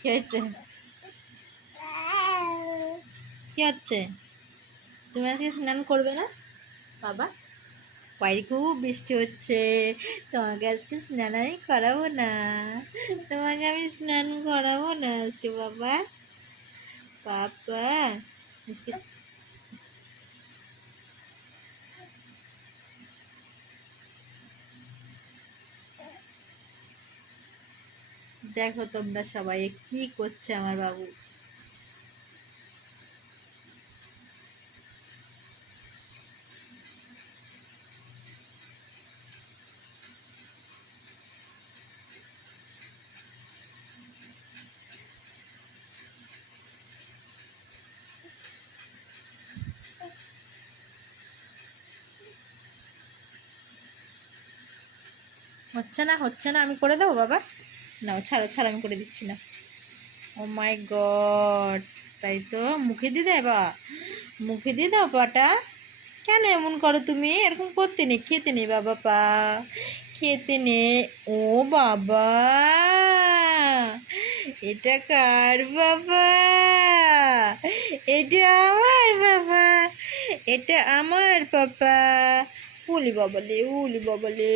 কি হচ্ছে? কি হচ্ছে? তুমি আজকে স্নান করবে না বাবা? বাইরে খুব বৃষ্টি হচ্ছে, তোমাকে আজকে স্নান আমি করাবো না। তোমাকে আমি স্নান করাবো না আজকে বাবা। পাপা আজকে দেখো তোমরা সবাই কি করছে আমার বাবু। হচ্ছে না, হচ্ছে না, আমি করে দেবো বাবা। নাও ছাড়ো ছাড়ো, আমি করে দিচ্ছি না। ও মাই গড, তাই তো মুখে দিয়ে দেয় বা, মুখে দিয়ে দাও পাটা। কেন এমন করো তুমি? এরকম করতে নেই, খেতে নেই বাবা পা, খেতে নেই। ও বাবা, এটা কার বাবা? এটা আমার বাবা, এটা আমার পাপা। উলি বাবালে, উলি বাবালে।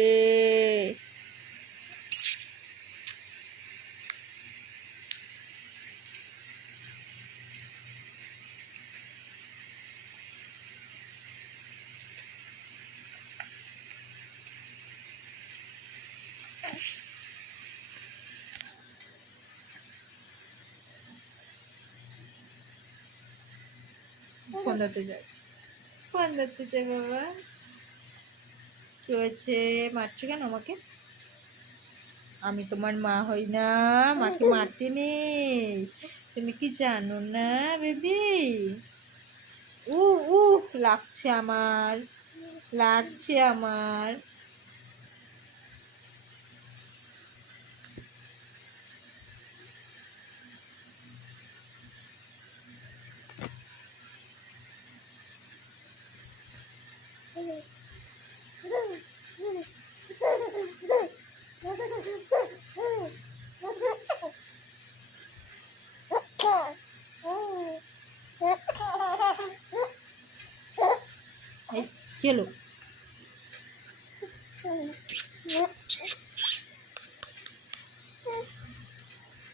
ফোন ধরতে চাই, ফোন ধরতে চাই বাবা। কি হয়েছে? মারছো কেন আমাকে? আমি তোমার মা হই না, মাকে মারতে নেই। তুমি কি জানো না বেবি? উ উ লাগছে আমার, লাগছে আমার। এই, কি হলো?